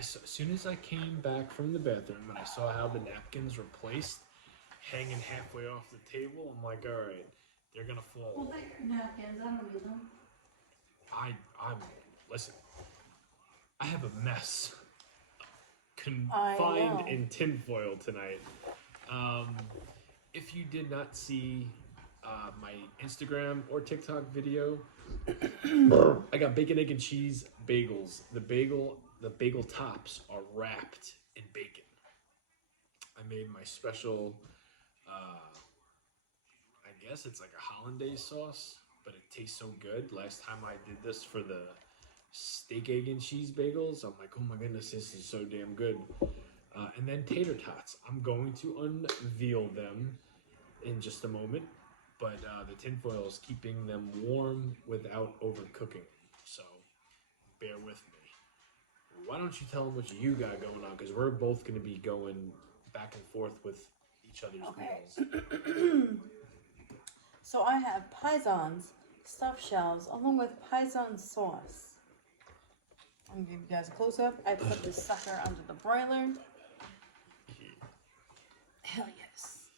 as soon as I came back from the bathroom and I saw how the napkins were placed, hanging halfway off the table, I'm like, all right, they're gonna fall. Well, they're your napkins. I don't need them. I'm listen. I have a mess confined in tinfoil tonight. If you did not see my Instagram or TikTok video, I got bacon, egg, and cheese bagels. The bagel tops are wrapped in bacon. I made my special. I guess it's like a hollandaise sauce, but it tastes so good. Last time I did this for the steak, egg, and cheese bagels, I'm like, oh my goodness, this is so damn good. And then tater tots. I'm going to unveil them in just a moment, but the tinfoil is keeping them warm without overcooking. So bear with me. Why don't you tell them what you got going on? Because we're both going to be going back and forth with each other's meals. So I have Paesans stuffed shells along with Paesan sauce. I'm gonna give you guys a close up. I put this sucker under the broiler. Hell yes.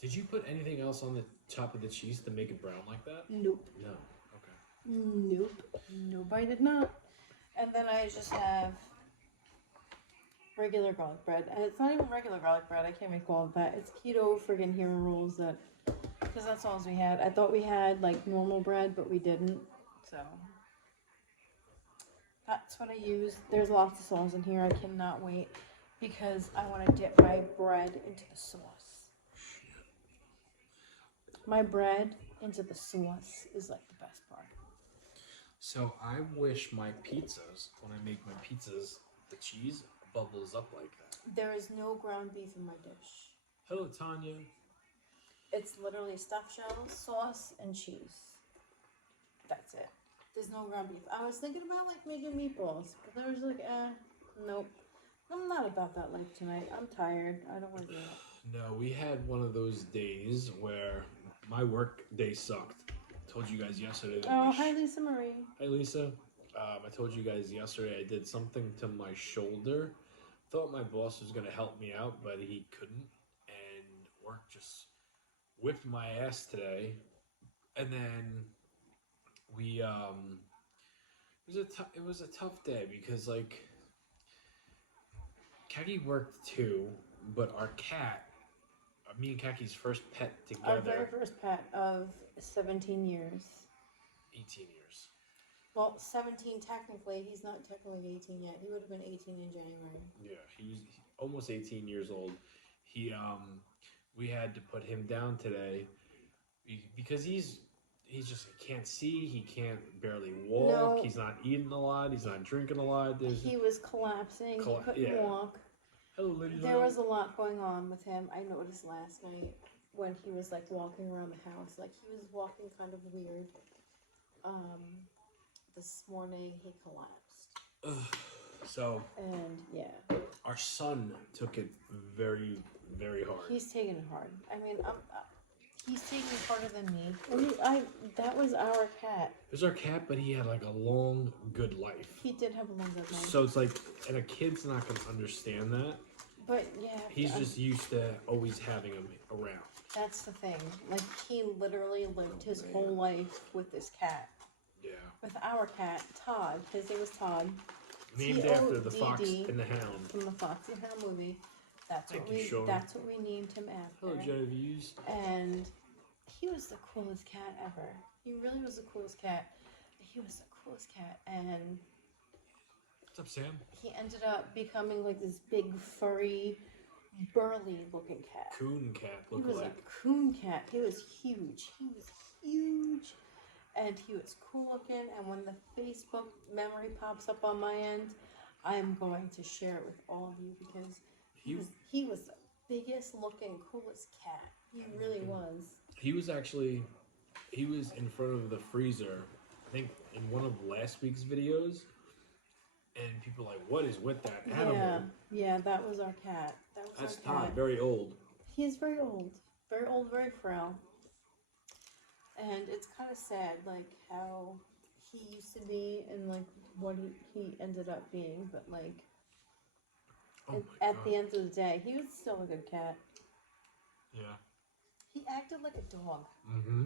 Did you put anything else on the top of the cheese to make it brown like that? Nope. No. Okay. Nope. Nope, I did not. And then I just have regular garlic bread. And it's not even regular garlic bread. I can't even call it that. It's keto friggin' hero rolls that... Because that's all we had. I thought we had, like, normal bread, but we didn't. So... That's what I use. There's lots of sauce in here. I cannot wait. Because I want to dip my bread into the sauce. My bread into the sauce is, like, the best part. So I wish my pizzas, when I make my pizzas, the cheese bubbles up like that. There is no ground beef in my dish. Hello, Tanya. It's literally stuffed shells, sauce, and cheese. That's it. There's no ground beef. I was thinking about, like, making meatballs, but I was like, nope. I'm not about that life tonight. I'm tired. I don't want to do it. No, we had one of those days where my work day sucked. I told you guys yesterday that hi, Lisa Marie. Hi, Lisa. I told you guys yesterday I did something to my shoulder. Thought my boss was going to help me out, but he couldn't. And work just whipped my ass today. And then we, it was a tough day because, like, Kaki worked too, but our cat, me and Kaki's first pet together. Our very first pet of 17 years. 18 years. Well, 17 technically. He's not technically 18 yet. He would have been 18 in January. Yeah, he was almost 18 years old. We had to put him down today because he's just, he can't see, he can't barely walk, no. He's not eating a lot, he's not drinking a lot. He was collapsing, he couldn't walk. Hello, ladies. There was a lot going on with him. I noticed last night when he was, like, walking around the house. Like, he was walking kind of weird. This morning he collapsed. So, and yeah, our son took it very, very hard. He's taking it hard. I mean, he's taking it harder than me. That was our cat. It was our cat, but he had, like, a long, good life. He did have a long, good life. So it's like, and a kid's not going to understand that. But yeah, he's just used to always having him around. That's the thing. Like, he literally lived his whole life with this cat. Yeah. With our cat, Todd. His name was Todd. Named after the Fox and the Hound. From the Fox and Hound movie. That's what we named him after. Hello, Genevieve. And he was the coolest cat ever. He really was the coolest cat. He was the coolest cat. And what's up, Sam? He ended up becoming like this big, furry, burly looking cat. Coon cat look like. He was a coon cat. He was huge. He was huge. And he was cool looking. And when the Facebook memory pops up on my end, I'm going to share it with all of you because he was the biggest looking, coolest cat. He really was. He was in front of the freezer, I think in one of last week's videos. And people are like, what is with that animal? Yeah, that was our cat. That's Todd, very old. He is very old, very frail. And it's kind of sad, like, how he used to be and, like, what he ended up being. But, like, Oh And my at god. the end of the day, he was still a good cat. Yeah. He acted like a dog. Mm-hmm.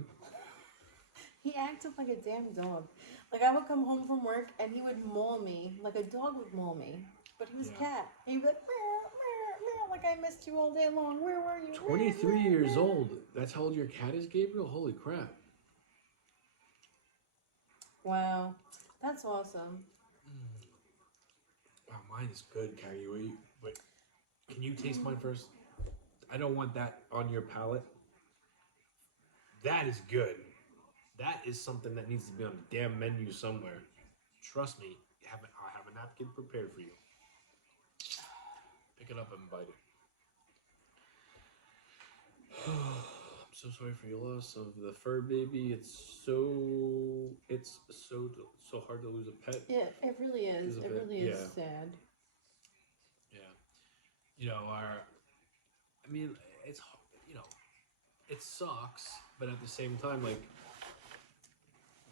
He acted like a damn dog. Like I would come home from work and he would maul me like a dog would maul me. But he was a Yeah. cat. He'd be like, meow, meow, meow, like I missed you all day long. Where were you? 23 years old. That's how old your cat is, Gabriel? Holy crap. Wow, that's awesome. Wow, mine is good, Carrie. Wait, can you taste mine first? I don't want that on your palate. That is good. That is something that needs to be on a damn menu somewhere. Trust me, I have a napkin prepared for you. Pick it up and bite it. I'm so sorry for your loss of the fur baby. It's so hard to lose a pet. Yeah, it really is. Is a It bit- really is yeah. sad. Yeah, you know I mean, it's you know, it sucks, but at the same time, like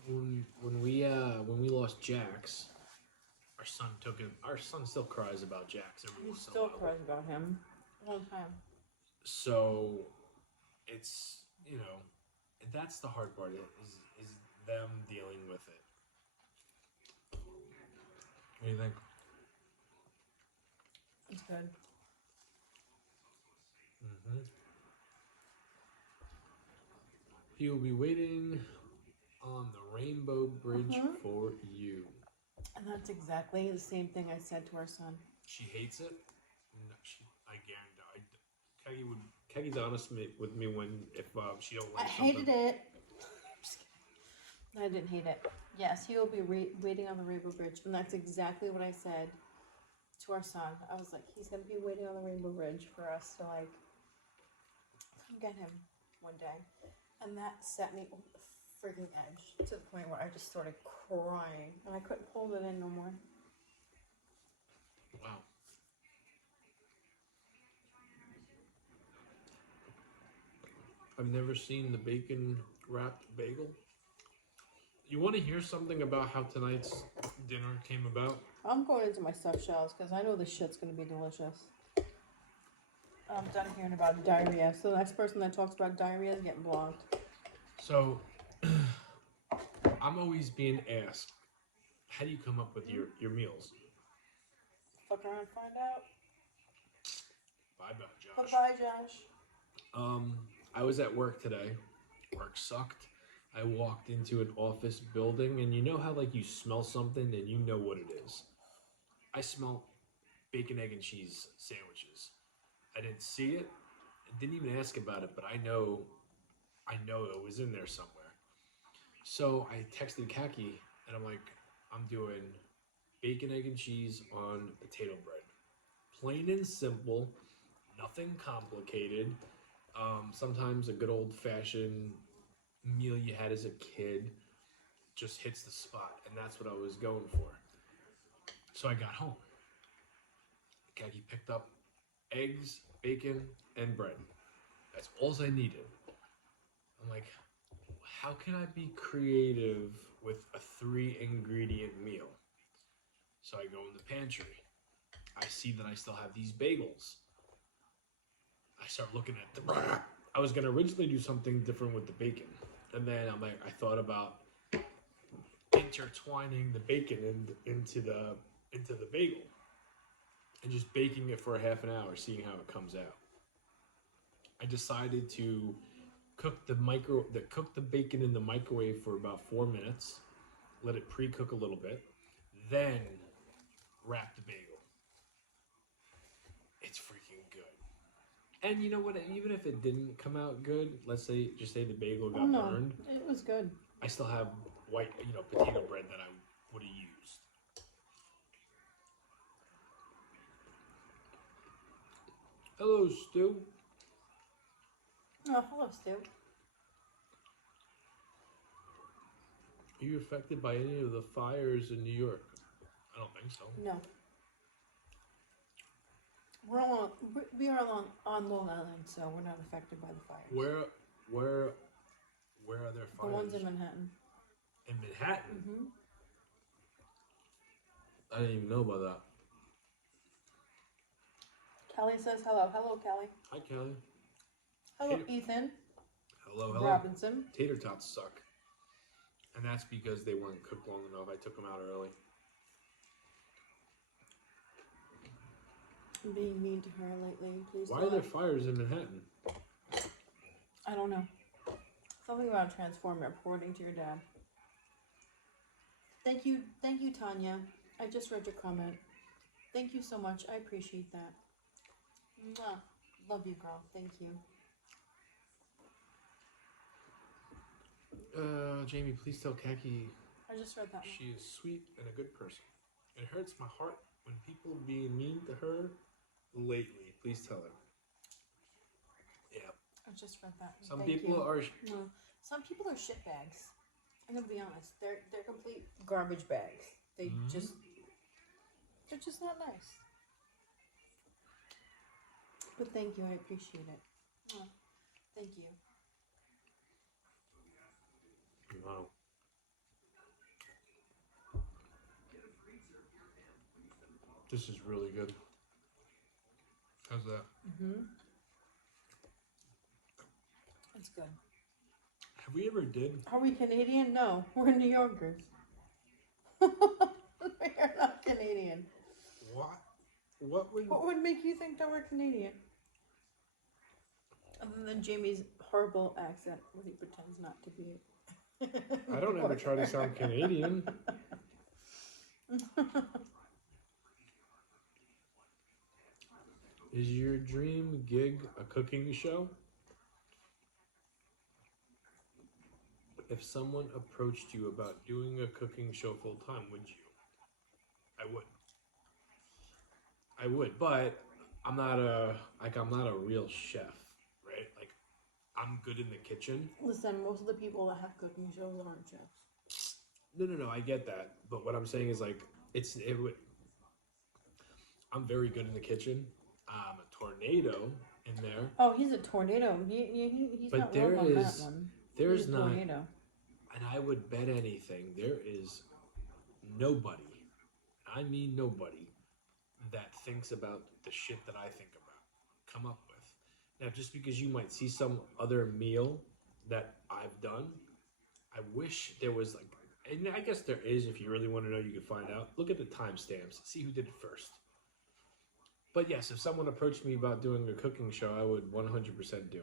when we lost Jax, our son took him. Our son still cries about Jax every He once in a still while. cries about him all the time. So it's that's the hard part is them dealing with it. What do you think? It's good. Mm-hmm. He will be waiting on the Rainbow Bridge for you. And that's exactly the same thing I said to our son. She hates it. No, I guarantee. Keggy's honest with me when if she don't like I something. hated it. I didn't hate it. Yes, he will be waiting on the Rainbow Bridge, and that's exactly what I said to our son. I was like, he's gonna be waiting on the Rainbow Bridge for us to like come get him one day, and that set me over the freaking edge to the point where I just started crying, and I couldn't hold it in no more. Wow. I've never seen the bacon wrapped bagel. You want to hear something about how tonight's dinner came about? I'm going into my stuffed shells because I know this shit's gonna be delicious. I'm done hearing about diarrhea. So the next person that talks about diarrhea is getting blocked. So, I'm always being asked, how do you come up with your meals? Fuck around and find out. Bye-bye, Josh. Bye-bye, Josh. I was at work today. Work sucked. I walked into an office building, and you know how like you smell something and you know what it is. I smell bacon, egg, and cheese sandwiches. I didn't see it. I didn't even ask about it, but I know it was in there somewhere. So I texted Kaki, and I'm like, I'm doing bacon, egg, and cheese on potato bread. Plain and simple, nothing complicated. Sometimes a good old-fashioned meal you had as a kid just hits the spot, and that's what I was going for. So I got home. Kaki picked up eggs, bacon, and bread. That's all I needed. I'm like, how can I be creative with a 3-ingredient meal? So I go in the pantry. I see that I still have these bagels. I start looking at them. I was gonna originally do something different with the bacon, and then I thought about intertwining the bacon into the bagel, and just baking it for a half an hour, seeing how it comes out. I decided to cook the bacon in the microwave for about 4 minutes, let it pre-cook a little bit, then wrap the bagel. It's freaking good. And you know what? Even if it didn't come out good, just say the bagel got burned. It was good. I still have white, potato bread that I would have used. Hello, Stu. Oh, hello, Stu. Are you affected by any of the fires in New York? I don't think so. No. We are on Long Island, so we're not affected by the fires. Where are there fires? The ones in Manhattan. In Manhattan? Mm-hmm. I didn't even know about that. Kelly says hello. Hello, Kelly. Hi, Kelly. Hello, Tater- Ethan Hello, hello. Robinson. Tater tots suck. And that's because they weren't cooked long enough. I took them out early. I'm being mean to her lately. Please Why don't. are there fires in Manhattan? I don't know. Something about Transformer according to your dad. Thank you, Tanya. I just read your comment. Thank you so much. I appreciate that. Mwah. Love you, girl. Thank you. Jamie, please tell Kaki I just read that one. she is sweet and a good person. It hurts my heart when people being mean to her lately. Please tell her. Yeah. I just read that one. Some Thank people you. are. No, some people are shitbags. I'm gonna be honest. They're complete garbage bags. They're just not nice. But thank you. I appreciate it. Oh, thank you. Wow. This is really good. How's that? It's good. Have we ever did? Are we Canadian? No, we're New Yorkers. We're not Canadian. What? What would? What would make you think that we're Canadian? Other than Jamie's horrible accent, where he pretends not to be. I don't ever try to sound Canadian. Is your dream gig a cooking show? If someone approached you about doing a cooking show full time, would you? I would. I would, but I'm not a real chef, right? Like, I'm good in the kitchen. Listen, most of the people that have cooking shows aren't chefs. No, I get that. But what I'm saying is, like, I'm very good in the kitchen. I'm a tornado in there. Oh, he's a tornado. He's But not there wrong on that is- one. There's He's a not, tornado. and I would bet anything, there is nobody, I mean nobody, that thinks about the shit that I think about, come up with. Now, just because you might see some other meal that I've done, I wish there was like, and I guess there is, if you really want to know, you can find out. Look at the timestamps, see who did it first. But yes, if someone approached me about doing a cooking show, I would 100% do it.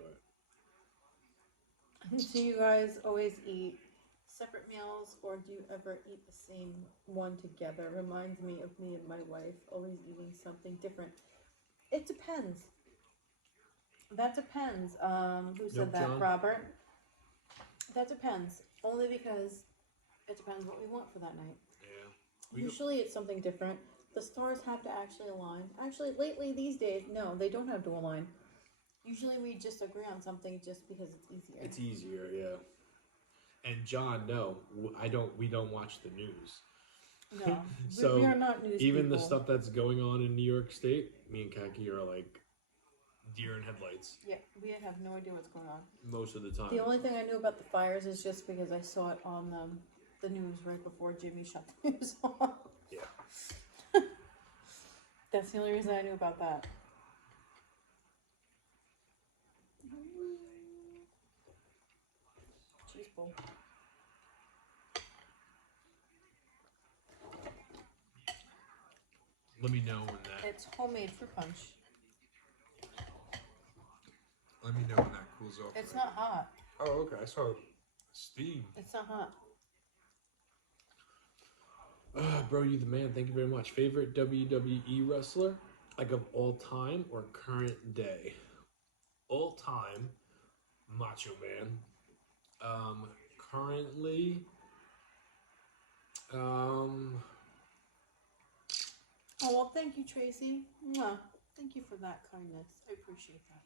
Do you guys always eat separate meals, or do you ever eat the same one together? Reminds me of me and my wife always eating something different. It depends. That depends. Who said Nope, that? John. Robert. That depends. Only because it depends what we want for that night. Yeah. Usually it's something different. The stars have to actually align. Actually, lately these days, no, they don't have to align. Usually we just agree on something just because it's easier. It's easier, yeah. And John, no, we don't watch the news. No, So we are not news even the people. stuff that's going on in New York State, me and Kaki are like deer in headlights Yeah, we have no idea what's going on. most of the time. The only thing I knew about the fires is just because I saw it on the news right before Jimmy shut the news off. Yeah. That's the only reason I knew about that. Cheese bowl. Let me know when that. It's homemade fruit punch. Let me know when that cools off. It's not hot. Oh, okay. I saw steam. It's not hot. Bro, you the man. Thank you very much. Favorite WWE wrestler, like of all time or current day? All time, Macho Man. Currently, Oh, well, thank you, Tracy. Mwah. Thank you for that kindness. I appreciate that.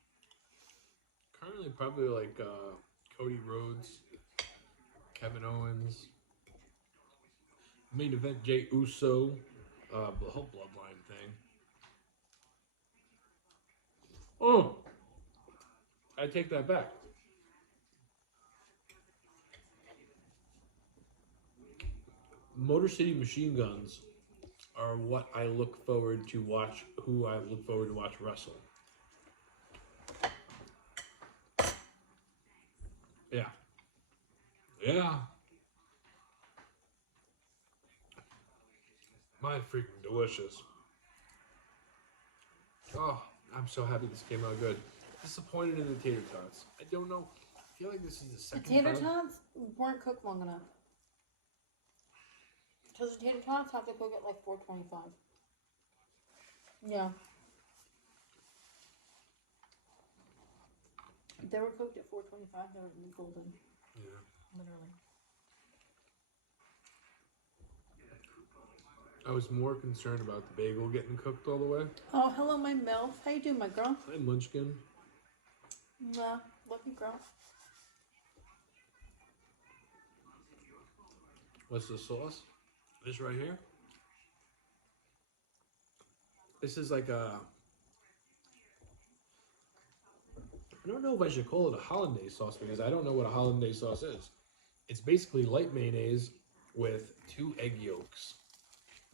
currently probably like Cody Rhodes, Kevin Owens, main event Jey Uso, the whole bloodline thing. Oh, I take that back. Motor City Machine Guns are what I look forward to watch, who I look forward to watch wrestle. Yeah. Yeah. My freaking delicious. Oh, I'm so happy this came out good. Disappointed in the tater tots. I don't know. I feel like this is the The second tater time. tots weren't cooked long enough. Because the tater tots have to cook at like 425. Yeah. If they were cooked at 425, they would be golden. Yeah. Literally. I was more concerned about the bagel getting cooked all the way. Oh, hello, my MILF. How you doing, my girl? Hi, Munchkin. Nah, love you, girl. What's the sauce? This right here? This is like a... I don't know if I should call it a hollandaise sauce because I don't know what a hollandaise sauce is. It's basically light mayonnaise with 2 egg yolks.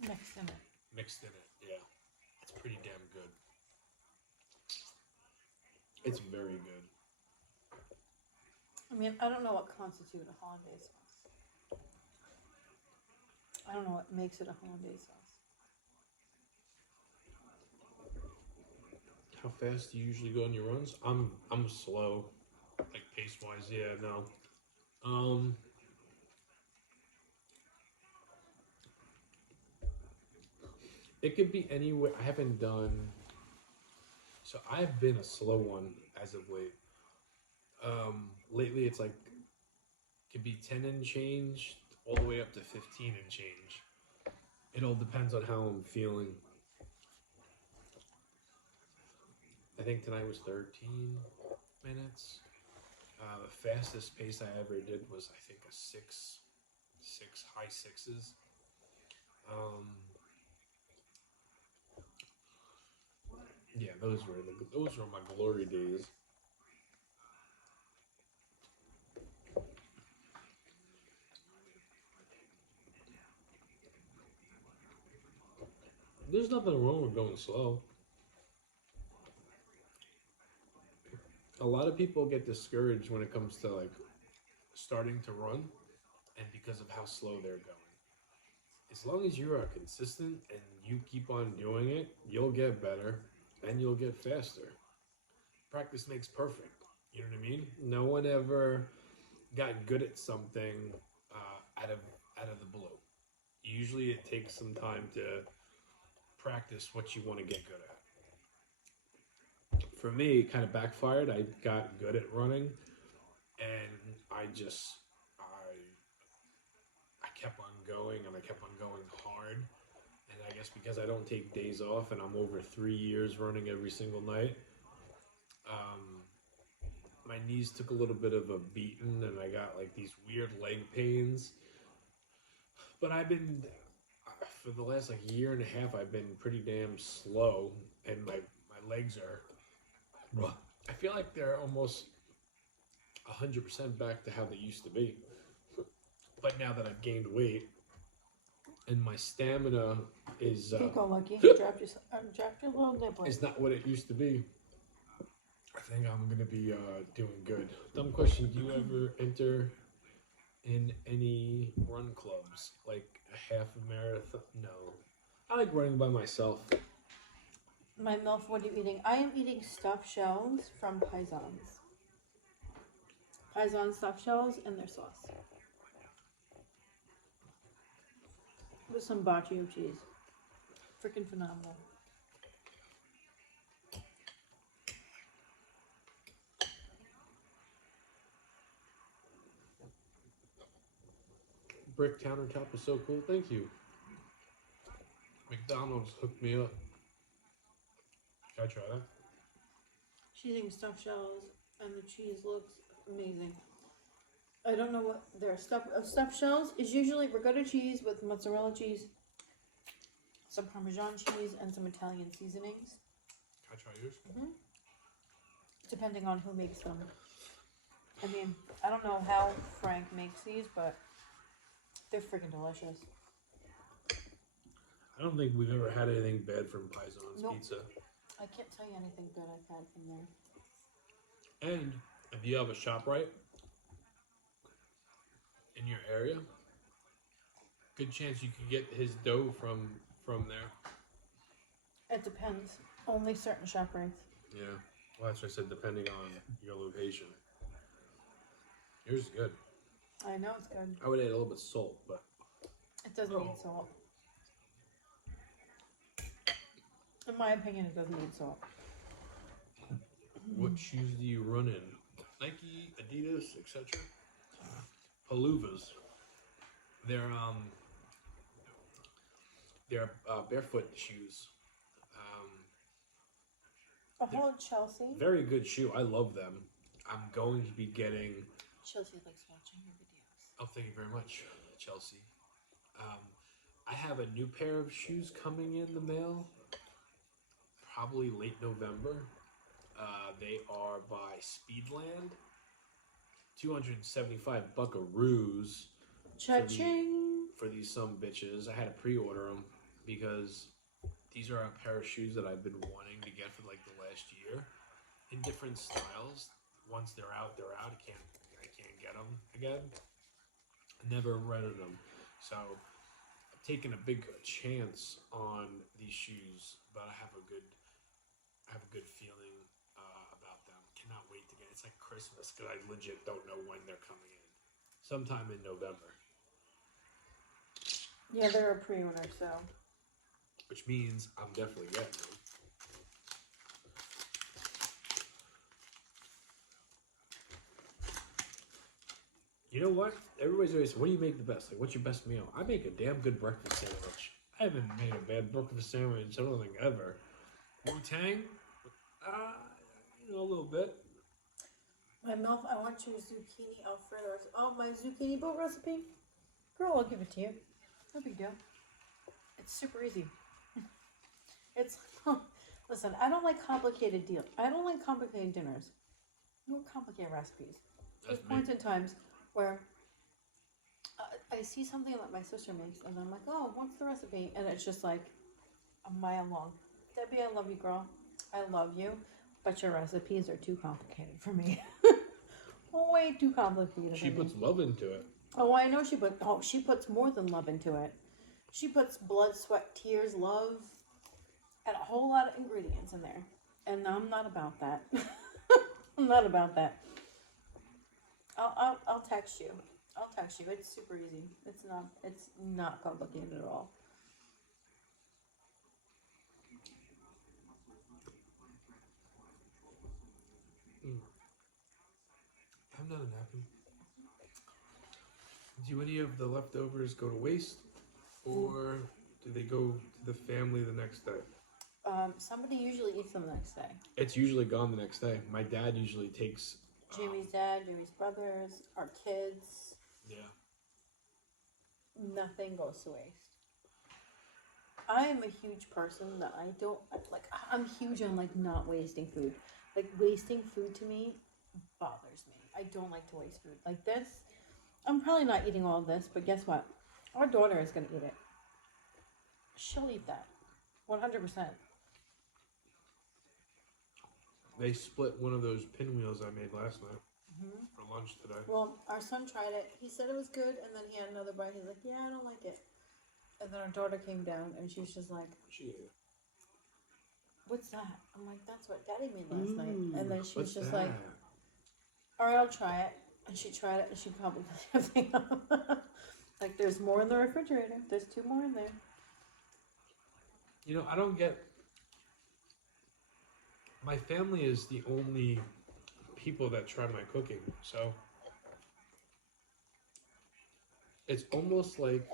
Mixed in it. Mixed in it, yeah. It's pretty damn good. It's very good. I mean, I don't know what constitutes a hollandaise sauce. I don't know what makes it a hollandaise sauce. How fast do you usually go on your runs? I'm slow, like pace wise. Yeah, no. It could be anywhere. I haven't done. So I've been a slow one as of late. Lately it's like could be 10 and change all the way up to 15 and change. It all depends on how I'm feeling. I think tonight was 13 minutes. The fastest pace I ever did was I think a six high sixes. Yeah, those were my glory days. There's nothing wrong with going slow. A lot of people get discouraged when it comes to like starting to run and because of how slow they're going. As long as you are consistent and you keep on doing it, you'll get better and you'll get faster. Practice makes perfect. You know what I mean? No one ever got good at something out of the blue. Usually, it takes some time to practice what you want to get good at. For me, it kind of backfired. I got good at running, and I kept on going, and I kept on going hard. And I guess because I don't take days off, and I'm over 3 years running every single night, my knees took a little bit of a beating, and I got like these weird leg pains. But I've been, for the last like year and a half, I've been pretty damn slow, and my legs are, I feel like they're almost 100% back to how they used to be. But now that I've gained weight, and my stamina is Keep going, Lucky. Drop your little nipple. it's not what it used to be. I think I'm gonna be doing good. Dumb question: do you ever enter in any run clubs, like a half a marathon? No, I like running by myself. My MILF, what are you eating? I am eating stuffed shells from Paesans. Paisan stuffed shells and their sauce. With some baccio cheese. Freaking phenomenal. Brick countertop is so cool. Thank you. McDonald's hooked me up. Can I try that? She's eating stuffed shells and the cheese looks amazing. I don't know what their stuffed shells is usually ricotta cheese with mozzarella cheese, some Parmesan cheese, and some Italian seasonings. Can I try yours? Mm-hmm. Depending on who makes them. I mean, I don't know how Frank makes these, but they're freaking delicious. I don't think we've ever had anything bad from Paesans Nope. pizza. I can't tell you anything good I've had from there. And if you have a ShopRite in your area, good chance you could get his dough from there. It depends. Only certain shop rates. Yeah. Well, that's what I said, depending on your location. Yours is good. I know it's good. I would add a little bit of salt, but It doesn't need salt. In my opinion, it doesn't need salt. what shoes do you run in? Nike, Adidas, etc. Paluvas. They're barefoot shoes. Hello, Chelsea. Very good shoe. I love them. I'm going to be getting. Chelsea likes watching your videos. Oh, thank you very much, Chelsea. I have a new pair of shoes coming in the mail. Probably late November. They are by Speedland. 275 buckaroos. Cha-ching! For these some bitches. I had to pre-order them because these are a pair of shoes that I've been wanting to get for like the last year in different styles. Once they're out, they're out. I can't get them again. Never rented them. So I've taken a big chance on these shoes, but I have a good feeling about them. Cannot wait to get. It's like Christmas because I legit don't know when they're coming in. Sometime in November. Yeah, they're a pre-order, so. Which means I'm definitely getting them. You know what? Everybody's always, what do you make the best? Like, what's your best meal? I make a damn good breakfast sandwich. I haven't made a bad breakfast sandwich, I don't think, ever. Wu-Tang? A little bit. I want your zucchini Alfredo. Oh, my zucchini boat recipe? Girl, I'll give it to you. No big deal. It's super easy. It's, listen, I don't like complicated deals. I don't like complicated dinners. No complicated recipes. There's points in times where I see something that my sister makes, and I'm like, oh, what's the recipe? And it's just like a mile long. Debbie, I love you, girl. I love you, but your recipes are too complicated for me. Way too complicated. She puts love into it. Oh, I know she puts more than love into it. She puts blood, sweat, tears, love, and a whole lot of ingredients in there. And I'm not about that. I'm not about that. I'll text you. I'll text you. It's super easy. It's not complicated at all. I'm not unhappy. Do any of the leftovers go to waste? Or do they go to the family the next day? Somebody usually eats them the next day. It's usually gone the next day. My dad usually takes... Jamie's dad, Jamie's brothers, our kids. Yeah. Nothing goes to waste. I am a huge person that I'm huge on like not wasting food. Like wasting food to me bothers me. I don't like to waste food. Like this, I'm probably not eating all of this, but guess what? Our daughter is going to eat it. She'll eat that. 100%. They split one of those pinwheels I made last night for lunch today. Well, our son tried it. He said it was good, and then he had another bite. He's like, yeah, I don't like it. And then our daughter came down, and she's just like, She ate it. what's that? I'm like, that's what Daddy made last night. And then she was just that? like, all right, I'll try it. And she tried it, and she probably put everything up. Like, there's more in the refrigerator. There's 2 more in there. You know, I don't get... My family is the only people that try my cooking, so... It's almost like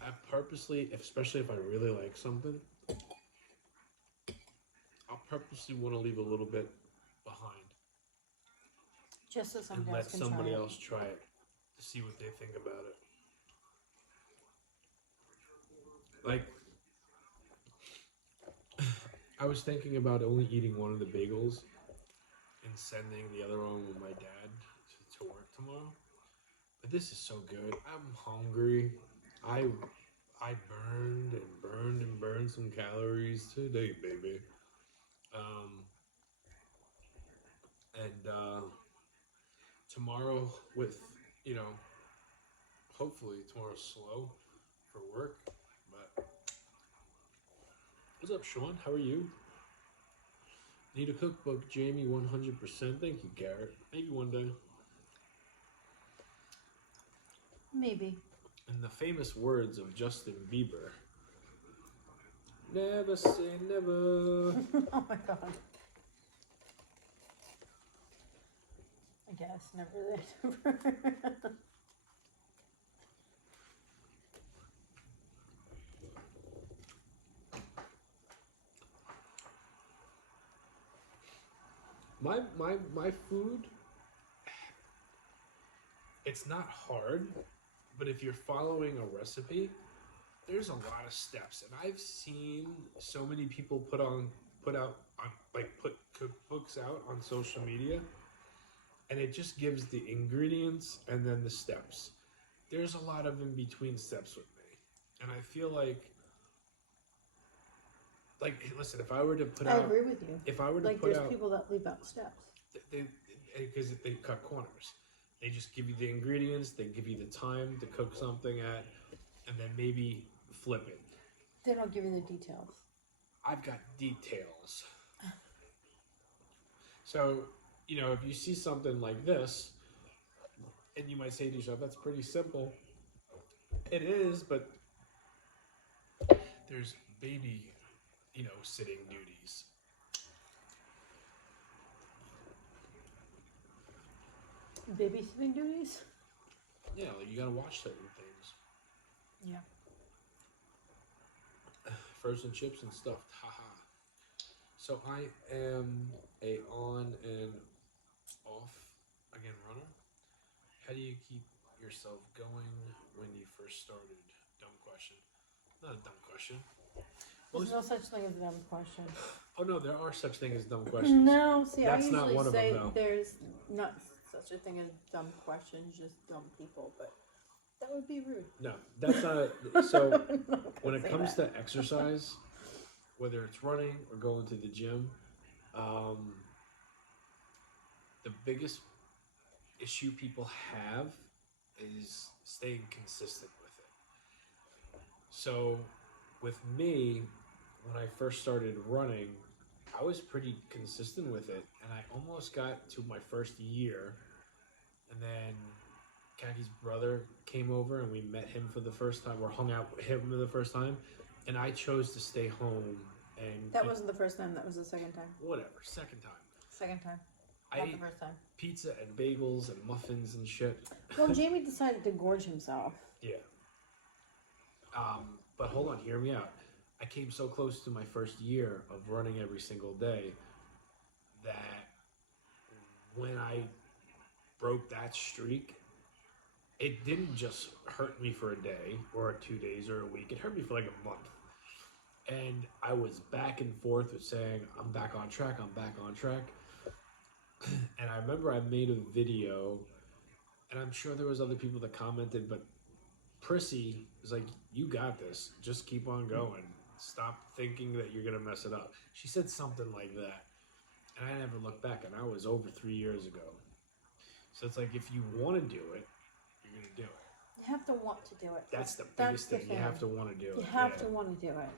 I purposely, especially if I really like something, I'll purposely want to leave a little bit behind. Just so somebody and else let can somebody try it. else try it to see what they think about it. Like, I was thinking about only eating one of the bagels and sending the other one with my dad to work tomorrow. But this is so good. I'm hungry. I I burned and burned and burned some calories today, baby. And tomorrow with, you know, hopefully tomorrow's slow for work. But what's up, Sean? How are you? Need a cookbook, Jamie, 100%. Thank you, Garrett. Maybe one day. Maybe. In the famous words of Justin Bieber, never say never. Oh my god. I guess never. My food, it's not hard, but if you're following a recipe, there's a lot of steps. And I've seen so many people put cookbooks out on social media, and it just gives the ingredients and then the steps. There's a lot of in between steps with me. And I feel like listen, if I were to put I out, agree with you. if I were to Like, put there's out, people that leave out steps. because they cut corners. They just give you the ingredients, they give you the time to cook something at, and then maybe flip it. They don't give you the details. I've got details. So, you know, if you see something like this, and you might say to yourself, that's pretty simple. It is, but there's baby, you know, sitting duties. Babysitting duties? Yeah, like you gotta watch certain things. Yeah. Frozen chips and stuff. Haha. So I am a on and off again runner. How do you keep yourself going when you first started? Dumb question. Not a dumb question. There's no such thing as a dumb question. Oh no, there are such things as dumb questions. No, see, That's I not usually one of them, say though. there's not such a thing as dumb questions, just dumb people, but that would be rude. No, that's not a, so I'm not gonna when it say comes that. to exercise, whether it's running or going to the gym, the biggest issue people have is staying consistent with it. So with me, when I first started running, I was pretty consistent with it, and I almost got to my first year, and then Kaki's brother came over and we met him for the first time, or hung out with him for the first time, and I chose to stay home. And That wasn't the first time, that was the second time. whatever, second time. Second time. I Not ate the first time. pizza and bagels and muffins and shit. Well, Jamie decided to gorge himself. Yeah. But hold on, hear me out. I came so close to my first year of running every single day that when I broke that streak, it didn't just hurt me for a day or 2 days or a week. It hurt me for like a month. And I was back and forth with saying, I'm back on track, I'm back on track. And I remember I made a video, and I'm sure there was other people that commented, but Prissy was like, you got this. Just keep on going. Stop thinking that you're going to mess it up. She said something like that. And I never looked back, and that was over 3 years ago. So it's like, if you want to do it, you're going to do it. You have to want to do it. That's the biggest thing. You have to want to do it. You have to want to do it.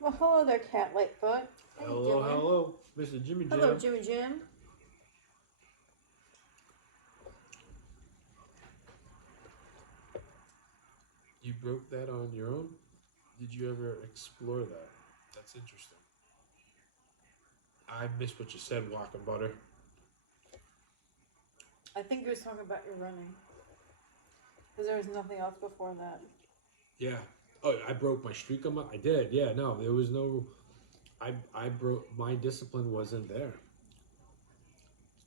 Well, hello there, Cat Lightfoot. How you doing? Hello, Mr. Jimmy Jam. Hello, Jimmy Jim. You broke that on your own? Did you ever explore that? That's interesting. I missed what you said, Walk and Butter. I think you was talking about your running. Because there was nothing else before that. Yeah. Oh, I broke my streak on my... I did, yeah. No, there was no... I broke... My discipline wasn't there.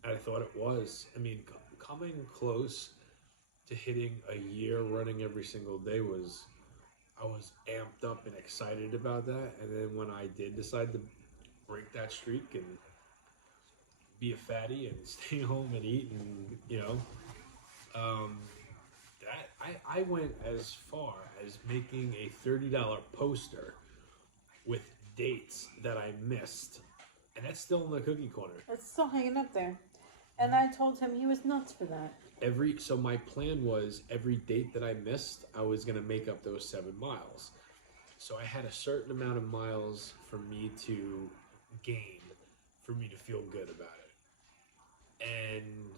I thought it was. I mean, coming close to hitting a year running every single day was... I was amped up and excited about that. And then when I did decide to break that streak and be a fatty and stay home and eat and, you know... I went as far as making a $30 poster with dates that I missed, and that's still in the cookie corner. It's still hanging up there. And I told him he was nuts for that. So my plan was every date that I missed, I was gonna make up those 7 miles. So I had a certain amount of miles for me to gain, for me to feel good about it. And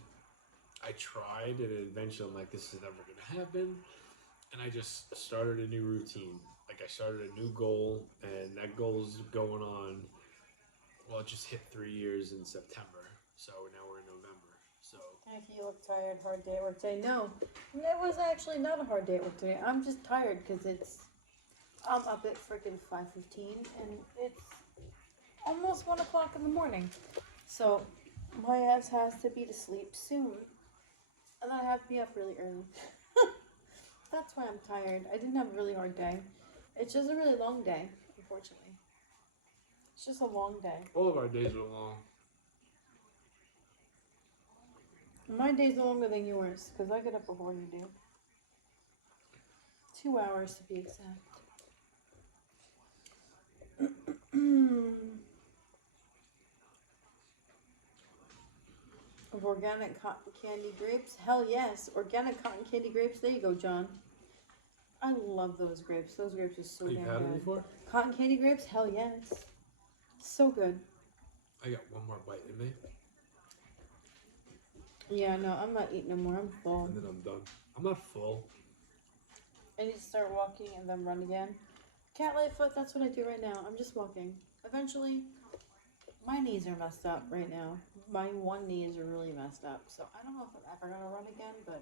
I tried, and eventually I'm like, this is never gonna happen. And I just started a new routine. Like I started a new goal, and that goal's going on. Well, it just hit 3 years in September, so now we're in November. So If you look tired, hard day at work today. No, it was actually not a hard day at work today. I'm just tired because I'm up at freaking 5:15 and it's almost 1 o'clock in the morning. So my ass has to be to sleep soon. And I have to be up really early. That's why I'm tired. I didn't have a really hard day. It's just a really long day, unfortunately. It's just a long day. all of our days are long. My days are longer than yours, because I get up before you do. 2 hours to be exact. Of organic cotton candy grapes? Hell yes. Organic cotton candy grapes. There you go, John. I love those grapes. Those grapes are so damn You've had them good. before? Cotton candy grapes? Hell yes. So good. I got one more bite in me, Yeah, no, I'm not eating no more. I'm full. and then I'm done. I'm not full. I need to start walking and then run again. Cat light foot, that's what I do right now. I'm just walking. Eventually, my knees are messed up right now. My one knee is really messed up. So I don't know if I'm ever going to run again, but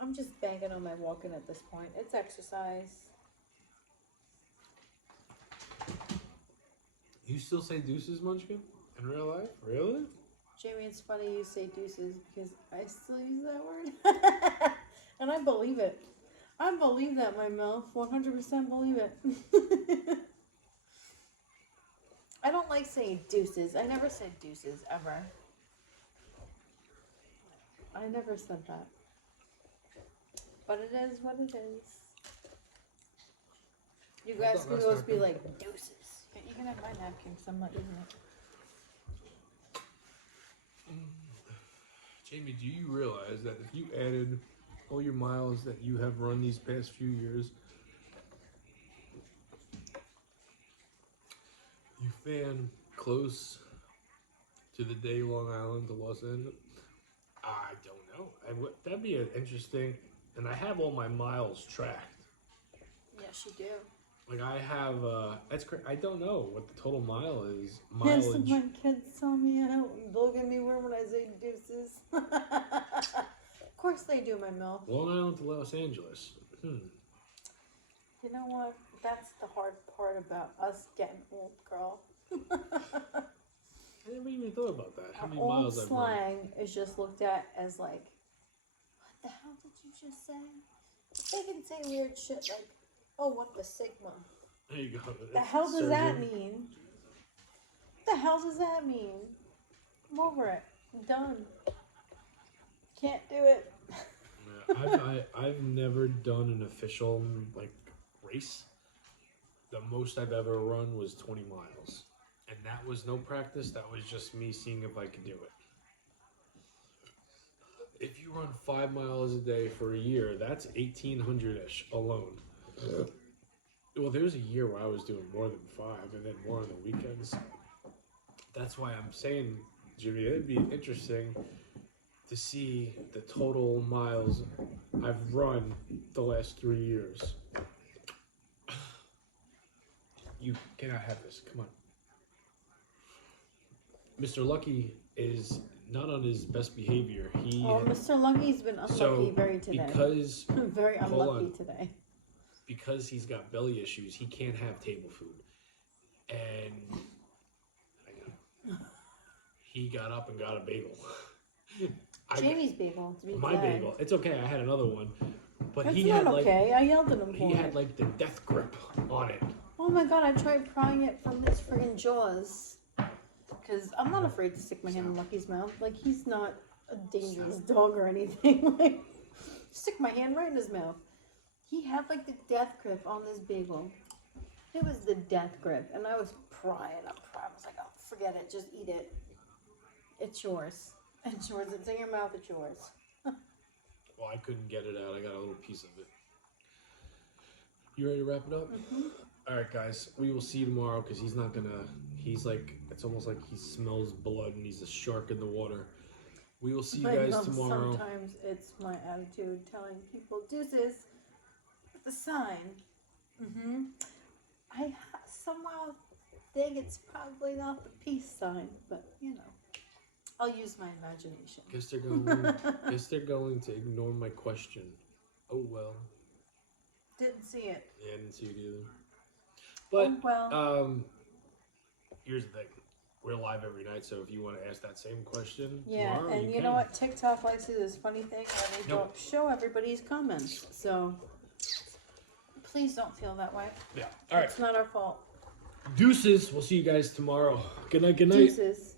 I'm just banking on my walking at this point. It's exercise. You still say deuces, Munchkin? In real life? Really? Jamie, it's funny you say deuces because I still use that word. And I believe it. I believe that, my MILF. 100% believe it. I don't like saying deuces. I never said deuces, ever. I never said that. But it is what it is. You guys can always be like, deuces. You can have my napkin because I'm not using it. Jamie, do you realize that if you added all your miles that you have run these past few years, you fan close to the day Long Island to Los Angeles? I don't know. That'd be an interesting, and I have all my miles tracked. Yes, you do. Like I have, that's great. I don't know what the total mile is. Yes, Mileage. my kids tell me out and look at me weird when I say deuces. Of course they do, my MILF. Long Island to Los Angeles. You know what? That's the hard part about us getting old, girl. I never even thought about that. How many Old miles I've run. slang is just looked at as like, what the hell did you just say? They can say weird shit like, oh, what the Sigma? There you go. The hell does that mean? The hell does that mean? I'm over it. I'm done. Can't do it. Yeah, I've never done an official like race. The most I've ever run was 20 miles. And that was no practice, that was just me seeing if I could do it. If you run 5 miles a day for a year, that's 1,800-ish alone. Well, there's a year where I was doing more than 5 and then more on the weekends. That's why I'm saying, Jimmy, it'd be interesting to see the total miles I've run the last 3 years. You cannot have this. Come on. Mr. Lucky is not on his best behavior. Mr. Lucky's been unlucky very today. Because very unlucky today. Because he's got belly issues, he can't have table food. And he got up and got a bagel. Jamie's bagel, to be my fair. bagel. It's okay. I had another one, but That's he not had like okay. I yelled at him for he it. had like the death grip on it. Oh my god! I tried prying it from his friggin' jaws. Because I'm not afraid to stick my hand in Lucky's mouth. Like, he's not a dangerous dog or anything. Like, stick my hand right in his mouth. He had like the death grip on this bagel. It was the death grip, and I was prying. I was like, oh, forget it, just eat it. It's yours. It's yours. It's in your mouth. It's yours. Well, I couldn't get it out. I got a little piece of it. You ready to wrap it up? Mm-hmm. All right, guys. We will see you tomorrow because he's not gonna. He's like, it's almost like he smells blood and he's a shark in the water. We will see you guys tomorrow. Sometimes it's my attitude telling people deuces with a sign. Mm-hmm. I somehow think it's probably not the peace sign, but you know, I'll use my imagination. Guess they're going to ignore my question. Oh well. Didn't see it. Yeah, I didn't see it either. But oh, well. Here's the thing. We're live every night, so if you want to ask that same question Yeah, tomorrow, and you know what? TikTok likes to do this funny thing where they don't show everybody's comments. So please don't feel that way. Yeah. All right. It's not our fault. Deuces. We'll see you guys tomorrow. Good night. Good night. Deuces.